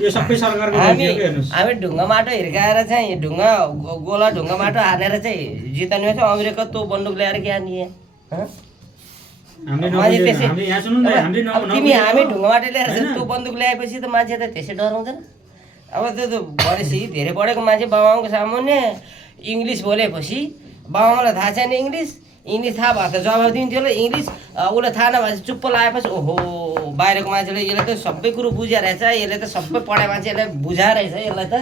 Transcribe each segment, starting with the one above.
यो सबै सरकारको हामी गल्ती हो हेर्नुस् हामी ढुङ्गा माटो हिर्काएर चाहिँ गोला ढुङ्गा माटो हानेर चाहिँ जिताउने चाहिँ अमेरिका तो बन्दुक ल्याएर क्या नि हामीले मान्छे नबुझेर त्यसै हामीले यहाँ सुन्नु न हामीले अब तिमी हामी ढुङ्गा माटो ल्याएर चाहिँ त्यो बन्दुक ल्याएपछि त मान्छे त त्यसै डराउँदैन अब त्यो त भनेपछि धेरै पढेको मान्छे बाबाआमाको सामुन्ने इङ्ग्लिस बोलेपछि बाबाआमालाई थाहा छैन इङ्ग्लिस थाहा भएको त जवाब दिन्थ्यो होला इङ्ग्लिस उसलाई थाहा नभएपछि चुप्प लगाएपछि ओहो बाहिरको मान्छेले यसले त सबै कुरो बुझाएर रहेछ यसले त सबै पढाइ मान्छेलाई बुझाएर रहेछ यसलाई त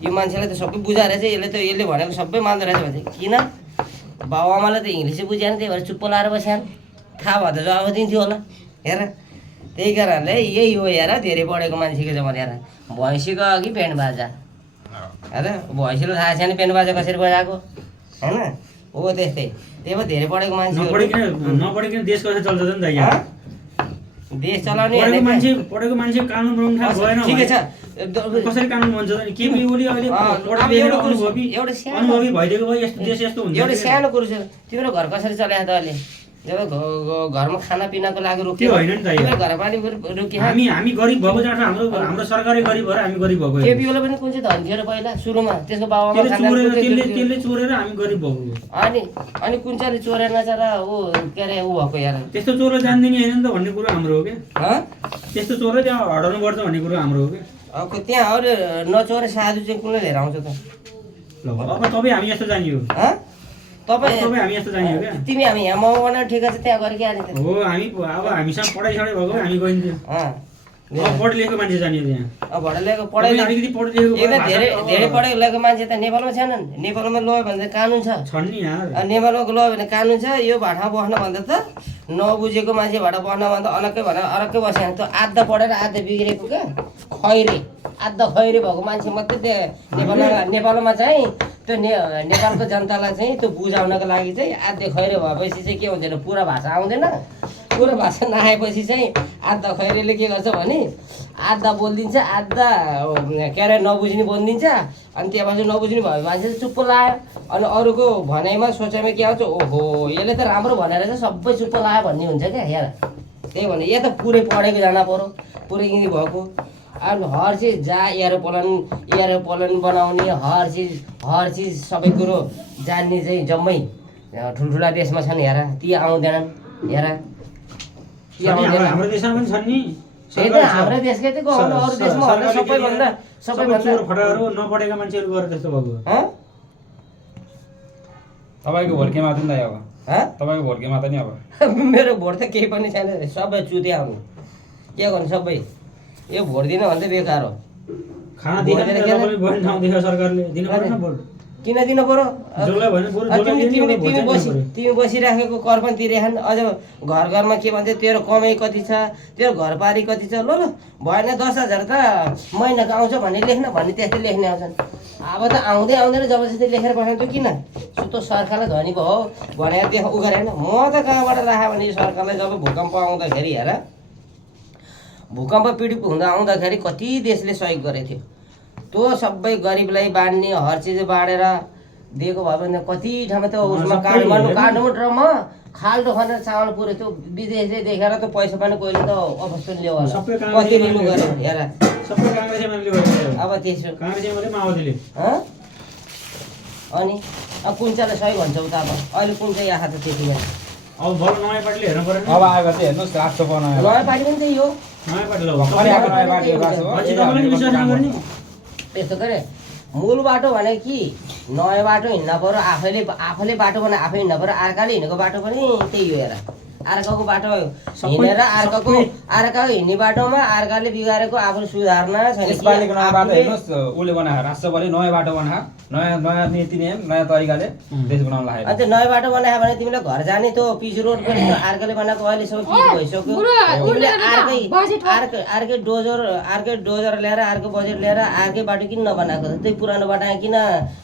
यो मान्छेलाई त सबै बुझाएर रहेछ यसले भनेको सबै मान्दो रहेछ भने किन बाबाआमालाई त इङ्ग्लिसै बुझाएन त्यही भएर चुप्प लाएर बस्यान् थाहा भयो त जवाब दिन्थ्यो होला हेर त्यही कारणले यही हो हेर धेरै पढेको मान्छेको जमाना हेर भैँसीको अघि ब्यान्ड बाजा हेर भैँसीलाई थाहा छैन ब्यान्ड बाजा कसरी बजाएको होइन हो त्यस्तै त्यही भएर धेरै पढेको मान्छे नपढिकन देश कसरी चल्छ त नि त यहाँ देश चलाउने पढेको मान्छे कानुन बनाउनु थाहा भएन ठिकै छ कसरी कानुन बन्छ त नि के ओली अहिले अनुभवी भइदिएको भए यस्तो देश यस्तो हुन्छ एउटा सानो कुरो छ तिम्रो घर कसरी चलाएको त अहिले जब घरमा खानापिनाको लागि रोक्यो त्यो होइन नि त यो घर पानी रोक्यो हामी गरिब भएको जाँदा हाम्रो सरकारै गरिब भएर हामी गरिब भएको केपी ओली पनि कुन चाहिँ धनी थियो र पहिला सुरुमा त्यसको बाबामा त्यसले चोरेर हामी गरिब भएको अनि कुन चाहिँ चोरेर नचरा ऊ के अरे ऊ भएको यार त्यस्तो चोर जान्दिने होइन नि त भन्ने कुरो हाम्रो हो क्या त्यस्तो चोर त्यहाँ हटाउनु पर्छ भन्ने कुरो हाम्रो हो क्या अब त्यहाँ अरू नचोरे साधु चाहिँ कुनले लिएर आउँछ त अब तपाईँ हामी यस्तो जानियो हामी यस्तो जानियो क्या तिमी हामी यहाँ मगाउ बनाएर ठिक छ त्यहाँ गएर के हाल्ने हो हामी अब हामीसँग पढाइ सढाइ भएको हामी गइन्थ्यो पढ लेखेको मान्छे जानियो त्यहाँ अब भएर लेखेको पढाइ अलिकति पढ लेखेको धेरै पढेको लेखेको मान्छे त नेपालमा छैनन् नेपालमा लयो भने त कानुन छ नि यार नेपालमा लयो भने कानुन छ यो भाडा बस्न भन्दा त नबुझेको मान्छे भाडा बस्न भन्दा अलग्गै भनेर अलग्गै बस्यो भने त आधा पढेर आधा बिग्रेको क्या आधा खैरे भएको मान्छे मात्रै त्यहाँ नेपालमा चाहिँ त्यो नेपालको जनतालाई चाहिँ त्यो बुझाउनको लागि चाहिँ आधा खैरे भएपछि चाहिँ के हुँदैन पुरा भाषा आउँदैन पुरा भाषा नआएपछि चाहिँ आधा खैरेले के गर्छ भने आधा बोलिदिन्छ आधा के अरे नबुझ्ने बोलिदिन्छ अनि त्यहाँपछि नबुझ्ने भयो मान्छे चाहिँ चुप्प लाग्यो अनि अरूको भनाइमा सोचाइमा के आउँछ ओहो यसले त राम्रो भनेर चाहिँ सबै चुप्प लाग्यो भन्ने हुन्छ क्या हेर त्यही भने या त पुरै पढेको जान पर्यो पुरै यिनी भएको अब हर चिज एरोप्लेन बनाउने हर चिज सबै कुरो जान्ने चाहिँ जम्मै ठुल्ठुला देशमा छन् हेर ती आउँदैनन् हेर हाम्रो देशमा पनि छन् नि त्यही त हाम्रो देशकै त गाउँ अरू देशमा सबैभन्दा चोर फटाहरू नपढेका मान्छेहरू गरेर त्यस्तो भएको तपाईँको भोट केमा त नि अब तपाईँको भोट केमा त नि अब मेरो भोट त केही पनि छैन सबै चुते आउनु के गर्नु सबै यो भोट दिन भने त बेकार हो खाना दिएर सरकारले दिनु पर्दैन भोट किन दिनु पर्यो तिमी बसिराखेको कर पनि तिरेछन् अझ घर घरमा के भन्छ तेरो कमाइ कति छ तेरो घरबारी कति छ ल भएन 10,000 त महिनाको आउँछ भन्ने लेख्न भन्ने त्यस्तै लेख्ने आउँछन् अब त आउँदै आउँदैन जबरजस्ती लेखेर पठाउँछु किन सुतो सरकारलाई धनी पो हो भनेर देख उ गरेन म त कहाँबाट राखेँ भने यो सरकारलाई जब भूकम्प आउँदाखेरि हेर भूकम्प पीडित आउँदाखेरि कति देशले सहयोग गरेको थियो त्यो सबै गरिबलाई बाँड्ने हर चिज बाँडेर दिएको भयो भने कति ठाउँमा त उसमा काठमाडौँमा खाल्डो खनेर चामल पुऱ्यो त्यो विदेशले देखेर त पैसा पनि कोहीले त अवस्था ल्याउ कति लिनु गऱ्यो हेर सबै काङ्ग्रेसले गर्यो अब त्यसो काङ्ग्रेसले मात्रै माओवादीले अनि अब कुन चाहिँलाई सही भन्छौ त अब अहिले कुन चाहिँ आँखा त त्यति बेला अब बरु नयाँ पार्टीले हेर्नु परेन अब आएको चाहिँ हेर्नुहोस् राष्ट्र बनायो नयाँ पार्टी पनि त्यही हो नयाँ पार्टीले नयाँ पार्टी त्यस्तो गरे मूल बाटो भने कि नयाँ बाटो हिँड्न पर्यो आफैले बाटो बनाए आफै हिँड्न पर्यो अर्काले हिँडेको बाटो पनि त्यही हो हेर अर्काको बाटो हिँडेर अर्काको हिँड्ने बाटोमा अर्काले बिगारेको आफूले सुधार्न यसपालिको नयाँ बाटो हेर्नुहोस् उसले बनाएको राष्ट्रपतिले नयाँ बाटो बनाएको नयाँ नीति नियम नयाँ तरिकाले देश बनाउन लाग्यो अन्त नयाँ बाटो बनायो भने तिमीलाई घर जाने त्यो पिच रोड पनि अर्काले बनाएको अहिले सबै पिच भइसक्यो तिमीले अर्कै डोजर ल्याएर अर्को बजेट ल्याएर अर्कै बाटो किन नबनाएको त्यही पुरानो बाटो किन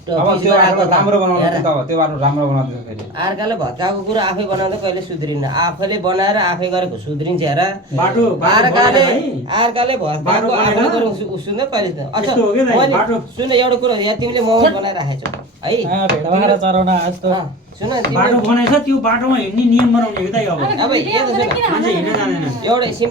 राम्रो बनाउनु त्यो बाटो राम्रो बनाउँछ फेरि अर्काले भत्काएको कुरो आफै बनाउँदा कहिले सुध्रिन्न आफैले बनाएर आफै गरेको सुध्रिन्छ हेर बाटो अर्काले भत्काएको आफैले गरेको सुन्दै कहिले अच्छा सुन एउटा कुरो यहाँ तिमीले मोबाइल बनाएर राखेछौ है सुन बाटो बनाएछ त्यो बाटोमा हिँड्ने नियम बनाउने हो त अब अब मान्छे हिँड्न जान्दैन एउटा